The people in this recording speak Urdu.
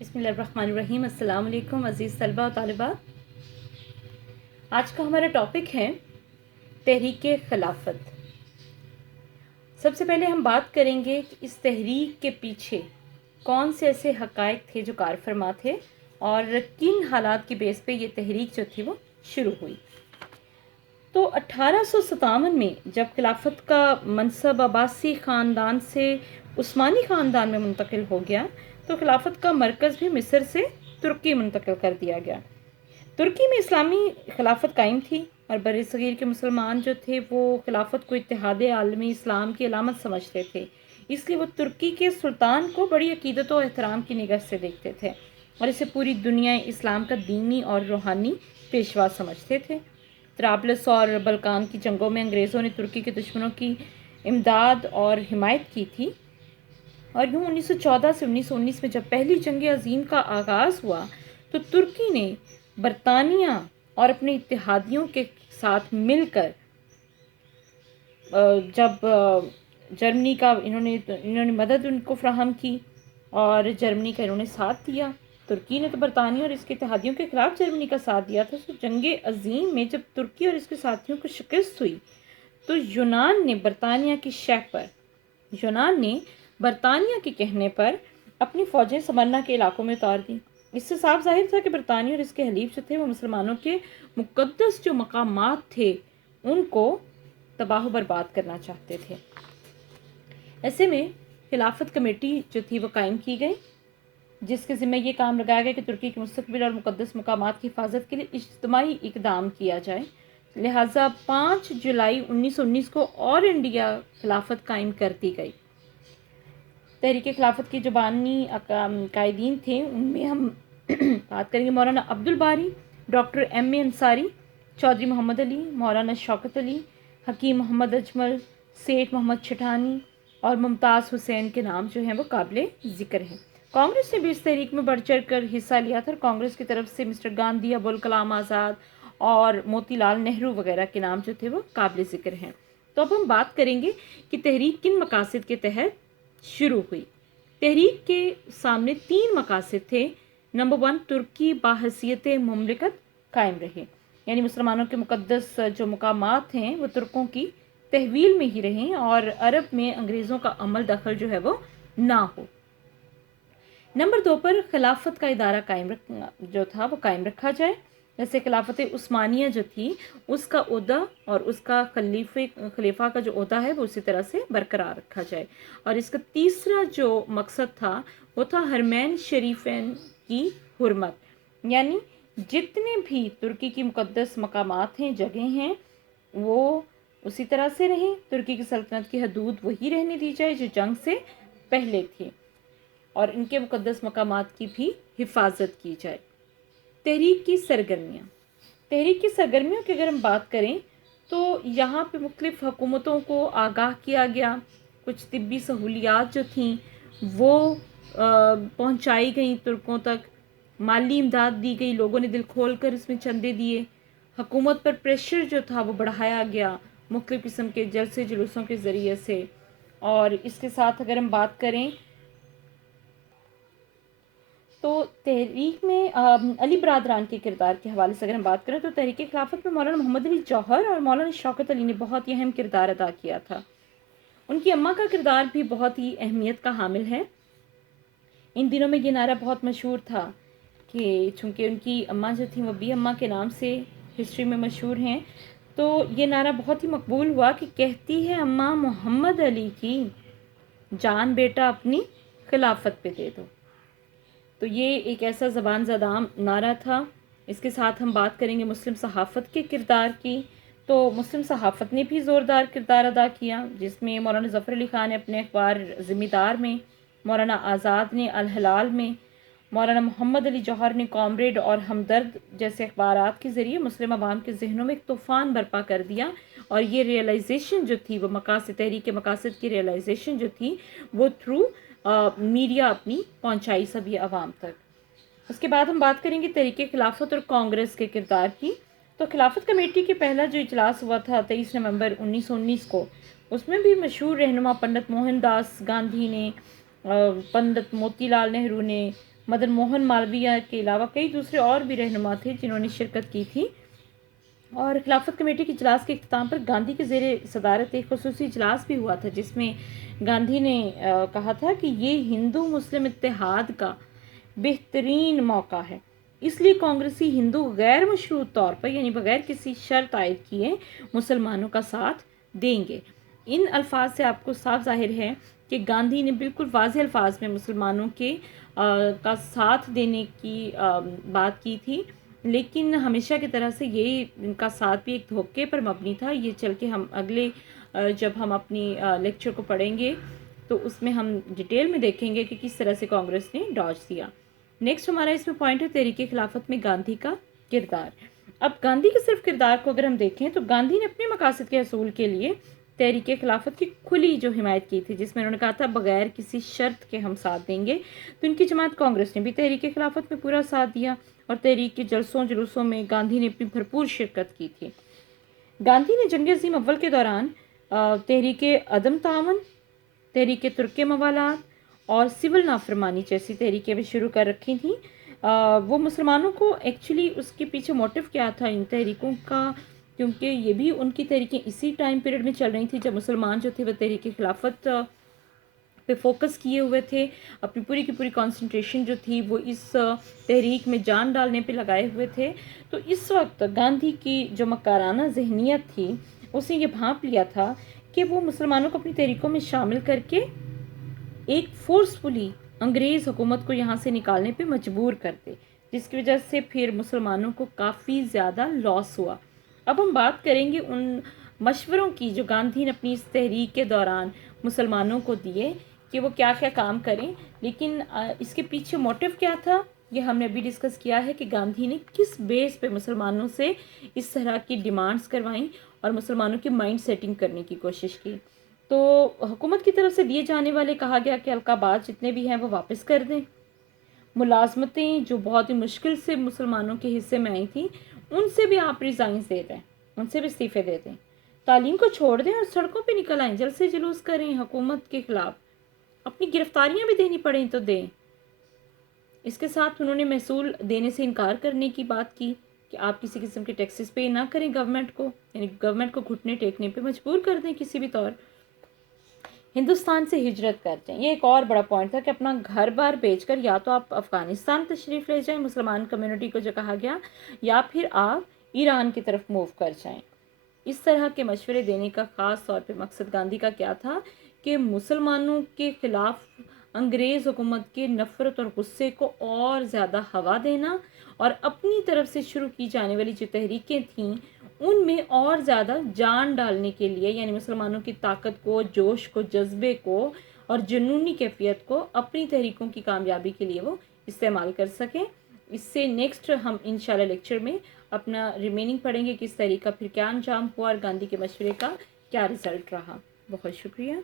بسم اللہ الرحمن الرحیم۔ السلام علیکم عزیز طلبہ و طالبات۔ آج کا ہمارا ٹاپک ہے تحریک خلافت۔ سب سے پہلے ہم بات کریں گے کہ اس تحریک کے پیچھے کون سے ایسے حقائق تھے جو کار فرما تھے اور کن حالات کی بیس پہ یہ تحریک جو تھی وہ شروع ہوئی۔ تو 1857 میں جب خلافت کا منصب عباسی خاندان سے عثمانی خاندان میں منتقل ہو گیا تو خلافت کا مرکز بھی مصر سے ترکی منتقل کر دیا گیا۔ ترکی میں اسلامی خلافت قائم تھی اور بر صغیر کے مسلمان جو تھے وہ خلافت کو اتحاد عالمی اسلام کی علامت سمجھتے تھے، اس لیے وہ ترکی کے سلطان کو بڑی عقیدت و احترام کی نگاہ سے دیکھتے تھے اور اسے پوری دنیا اسلام کا دینی اور روحانی پیشوا سمجھتے تھے۔ طرابلس اور بلکان کی جنگوں میں انگریزوں نے ترکی کے دشمنوں کی امداد اور حمایت کی تھی، اور یوں 1914 سے 1919 میں جب پہلی جنگ عظیم کا آغاز ہوا تو ترکی نے برطانیہ اور اپنے اتحادیوں کے ساتھ مل کر جب جرمنی کا انہوں نے مدد ان کو فراہم کی اور جرمنی کا انہوں نے ساتھ دیا۔ ترکی نے تو برطانیہ اور اس کے اتحادیوں کے خلاف جرمنی کا ساتھ دیا تھا۔ تو جنگ عظیم میں جب ترکی اور اس کے ساتھیوں کو شکست ہوئی تو یونان نے برطانیہ کے کہنے پر اپنی فوجیں سمرنا کے علاقوں میں اتار دیں۔ اس سے صاف ظاہر تھا کہ برطانیہ اور اس کے حلیف جو تھے وہ مسلمانوں کے مقدس جو مقامات تھے ان کو تباہ و برباد کرنا چاہتے تھے۔ ایسے میں خلافت کمیٹی جو تھی وہ قائم کی گئی، جس کے ذمہ یہ کام لگایا گیا کہ ترکی کے مستقبل اور مقدس مقامات کی حفاظت کے لیے اجتماعی اقدام کیا جائے۔ لہٰذا 5 جولائی 1919 کو آل انڈیا خلافت قائم کر دی گئی۔ تحریک خلافت کے جو بانی قائدین تھے ان میں ہم بات کریں گے مولانا عبدالباری، ڈاکٹر ایم اے انصاری، چودھری محمد علی، مولانا شوکت علی، حکیم محمد اجمل، سیٹھ محمد چھٹانی اور ممتاز حسین کے نام جو ہیں وہ قابل ذکر ہیں۔ کانگریس نے بھی اس تحریک میں بڑھ چڑھ کر حصہ لیا تھا اور کانگریس کی طرف سے مسٹر گاندھی، ابوالکلام آزاد اور موتی لال نہرو وغیرہ کے نام جو تھے وہ قابل ذکر ہیں۔ تو اب ہم بات کریں گے کہ تحریک کن مقاصد کے تحت شروع ہوئی۔ تحریک کے سامنے 3 مقاصد تھے۔ نمبر 1، ترکی باحثیت مملکت قائم رہے، یعنی مسلمانوں کے مقدس جو مقامات ہیں وہ ترکوں کی تحویل میں ہی رہیں اور عرب میں انگریزوں کا عمل دخل جو ہے وہ نہ ہو۔ نمبر 2 پر خلافت کا ادارہ قائم رکھا جائے، جیسے خلافت عثمانیہ جو تھی اس کا عہدہ اور اس کا خلیفہ کا جو عہدہ ہے وہ اسی طرح سے برقرار رکھا جائے۔ اور اس کا تیسرا جو مقصد تھا وہ تھا حرمین شریفین کی حرمت، یعنی جتنے بھی ترکی کی مقدس مقامات ہیں، جگہیں ہیں، وہ اسی طرح سے رہیں۔ ترکی کی سلطنت کی حدود وہی رہنے دی جائے جو جنگ سے پہلے تھی اور ان کے مقدس مقامات کی بھی حفاظت کی جائے۔ تحریک کی سرگرمیوں کی اگر ہم بات کریں تو یہاں پہ مختلف حکومتوں کو آگاہ کیا گیا، کچھ طبی سہولیات جو تھیں وہ پہنچائی گئیں ترکوں تک، مالی امداد دی گئی، لوگوں نے دل کھول کر اس میں چندے دیے، حکومت پر پریشر جو تھا وہ بڑھایا گیا مختلف قسم کے جلسے جلوسوں کے ذریعے سے۔ اور اس کے ساتھ اگر ہم بات کریں تو تحریک میں علی برادران کے کردار کے حوالے سے اگر ہم بات کریں تو تحریک خلافت میں مولانا محمد علی جوہر اور مولانا شوکت علی نے بہت ہی اہم کردار ادا کیا تھا۔ ان کی اماں کا کردار بھی بہت ہی اہمیت کا حامل ہے۔ ان دنوں میں یہ نعرہ بہت مشہور تھا کہ چونکہ ان کی اماں جو تھیں وہ بی اماں کے نام سے ہسٹری میں مشہور ہیں، تو یہ نعرہ بہت ہی مقبول ہوا کہ کہتی ہے اماں محمد علی کی جان بیٹا اپنی خلافت پہ دے دو۔ تو یہ ایک ایسا زبان زدام نعرہ تھا۔ اس کے ساتھ ہم بات کریں گے مسلم صحافت کے کردار کی، تو مسلم صحافت نے بھی زوردار کردار ادا کیا، جس میں مولانا ظفر علی خان نے اپنے اخبار ذمہ دار میں، مولانا آزاد نے الہلال میں، مولانا محمد علی جوہر نے کامریڈ اور ہمدرد جیسے اخبارات کے ذریعے مسلم عوام کے ذہنوں میں ایک طوفان برپا کر دیا، اور یہ ریئلائزیشن جو تھی وہ تحریک کے مقاصد کی ریئلائزیشن جو تھی وہ تھرو میڈیا اپنی پہنچائی سبھی عوام تک۔ اس کے بعد ہم بات کریں گے تحریک خلافت اور کانگریس کے کردار کی۔ تو خلافت کمیٹی کے پہلا جو اجلاس ہوا تھا 23 نومبر 1919 کو، اس میں بھی مشہور رہنما پنڈت موہن داس گاندھی نے، پنڈت موتی لال نہرو نے، مدن موہن مالویہ کے علاوہ کئی دوسرے اور بھی رہنما تھے جنہوں نے شرکت کی تھی۔ اور خلافت کمیٹی کے اجلاس کے اختتام پر گاندھی کے زیر صدارت ایک خصوصی اجلاس بھی ہوا تھا، جس میں گاندھی نے کہا تھا کہ یہ ہندو مسلم اتحاد کا بہترین موقع ہے، اس لیے کانگریسی ہندو غیر مشروط طور پر یعنی بغیر کسی شرط عائد کیے مسلمانوں کا ساتھ دیں گے۔ ان الفاظ سے آپ کو صاف ظاہر ہے کہ گاندھی نے بالکل واضح الفاظ میں مسلمانوں کے کا ساتھ دینے کی بات کی تھی، لیکن ہمیشہ کی طرح سے یہ ان کا ساتھ بھی ایک دھوکے پر مبنی تھا۔ یہ چل کے ہم اگلے جب ہم اپنی لیکچر کو پڑھیں گے تو اس میں ہم ڈیٹیل میں دیکھیں گے کہ کس طرح سے کانگریس نے ڈاج دیا۔ نیکسٹ ہمارا اس میں پوائنٹ ہے تحریک خلافت میں گاندھی کا کردار۔ اب گاندھی کے صرف کردار کو اگر ہم دیکھیں تو گاندھی نے اپنے مقاصد کے حصول کے لیے تحریک خلافت کی کھلی جو حمایت کی تھی، جس میں انہوں نے کہا تھا بغیر کسی شرط کے ہم ساتھ دیں گے، تو ان کی جماعت کانگریس نے بھی تحریک خلافت میں پورا ساتھ دیا اور تحریک کے جلسوں جلوسوں میں گاندھی نے اپنی بھرپور شرکت کی تھی۔ گاندھی نے جنگ عظیم اول کے دوران تحریک عدم تعاون، تحریک ترک موالات اور سول نافرمانی جیسی تحریکیں بھی شروع کر رکھی تھیں۔ وہ مسلمانوں کو ایکچولی اس کے پیچھے موٹیو کیا تھا ان تحریکوں کا، کیونکہ یہ بھی ان کی تحریکیں اسی ٹائم پیریڈ میں چل رہی تھی جب مسلمان جو تھے وہ تحریک خلافت پہ فوکس کیے ہوئے تھے، اپنی پوری کی پوری کنسنٹریشن جو تھی وہ اس تحریک میں جان ڈالنے پہ لگائے ہوئے تھے۔ تو اس وقت گاندھی کی جو مکارانہ ذہنیت تھی اس نے یہ بھانپ لیا تھا کہ وہ مسلمانوں کو اپنی تحریکوں میں شامل کر کے ایک فورسفلی انگریز حکومت کو یہاں سے نکالنے پہ مجبور کرتے، جس کی وجہ سے پھر مسلمانوں کو کافی زیادہ لاس ہوا۔ اب ہم بات کریں گے ان مشوروں کی جو گاندھی نے اپنی اس تحریک کے دوران مسلمانوں کو دیے کہ وہ کیا کیا کام کریں، لیکن اس کے پیچھے موٹیو کیا تھا یہ ہم نے ابھی ڈسکس کیا ہے کہ گاندھی نے کس بیس پہ مسلمانوں سے اس طرح کی ڈیمانڈز کروائیں اور مسلمانوں کی مائنڈ سیٹنگ کرنے کی کوشش کی۔ تو حکومت کی طرف سے دیے جانے والے کہا گیا کہ القابات جتنے بھی ہیں وہ واپس کر دیں، ملازمتیں جو بہت ہی مشکل سے مسلمانوں کے حصے میں آئی تھیں ان سے بھی آپ ریزائنس دے دیں، ان سے بھی استعفے دے دیں، تعلیم کو چھوڑ دیں اور سڑکوں پہ نکل آئیں، جلسے جلوس کریں حکومت کے خلاف، اپنی گرفتاریاں بھی دینی پڑیں تو دیں۔ اس کے ساتھ انہوں نے محصول دینے سے انکار کرنے کی بات کی کہ آپ کسی قسم کے ٹیکسز پے نہ کریں گورنمنٹ کو، یعنی گورنمنٹ کو گھٹنے ٹیکنے پہ مجبور کر دیں کسی بھی طور۔ ہندوستان سے ہجرت کر جائیں، یہ ایک اور بڑا پوائنٹ تھا کہ اپنا گھر بار بیچ کر یا تو آپ افغانستان تشریف لے جائیں مسلمان کمیونٹی کو جو کہا گیا، یا پھر آپ ایران کی طرف موو کر جائیں۔ اس طرح کے مشورے دینے کا خاص طور پہ مقصد گاندھی کا کیا تھا کہ مسلمانوں کے خلاف انگریز حکومت کے نفرت اور غصے کو اور زیادہ ہوا دینا اور اپنی طرف سے شروع کی جانے والی جو تحریکیں تھیں ان میں اور زیادہ جان ڈالنے کے لیے، یعنی مسلمانوں کی طاقت کو، جوش کو، جذبے کو اور جنونی کیفیت کو اپنی تحریکوں کی کامیابی کے لیے وہ استعمال کر سکیں۔ اس سے نیکسٹ ہم انشاءاللہ لیکچر میں اپنا ریمیننگ پڑھیں گے کہ اس طریقہ پھر کیا انجام ہوا اور گاندھی کے مشورے کا کیا رزلٹ رہا۔ بہت شکریہ۔